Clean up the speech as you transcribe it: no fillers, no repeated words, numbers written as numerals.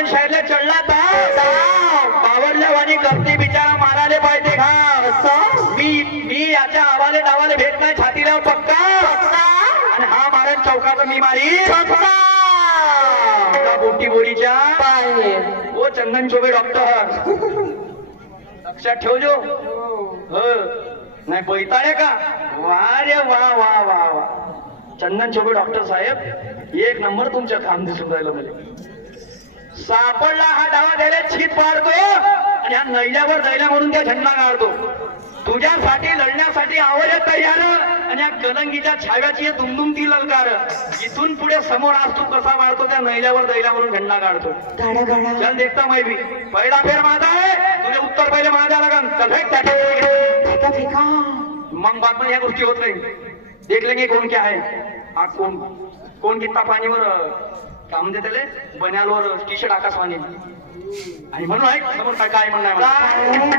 orange साईडला चढला तर बावडल्या वाणी करते बिचारा मारायला पाहिजे घा मी याच्या आवाले डावाले भेट नाही छातीला पक्का आणि हा मारण चौकाचा मी मारी बोटी बोरीच्या ओ चंदन चोबे डॉक्टर लक्षात ठेवजो हो नाही बैताळे का वा रे वा वा वा वा चंदन चोबे डॉक्टर साहेब एक नंबर तुमच्या काम दिसून राहिलं मला सापडला हा डावा द्यायला छीत पाडतो आणि हा नैल्यावर दैल्या म्हणून त्या झंडा गाळतो तुझ्यासाठी लढण्यासाठी आवड तयार आणि या कलंगीच्या छाव्याची दुमदुमती ललकार इथून पुढे समोर आज तू कसा वाढतो त्या नैल्यावर दैल्यावरून झंडा काढतो चल देखता मैं भी पहिला फेर माझा आहे तुझे उत्तर पहिले माझ्या लागन मग बाद में या गोष्टी होत नाही देख लेंगे कौन क्या है हा कोण कितना पाणीवर काय म्हणते त्याला बन्यालवर टी शर्ट आकाशवाणी आणि म्हणून आहे समोर काय म्हणणं आहे मला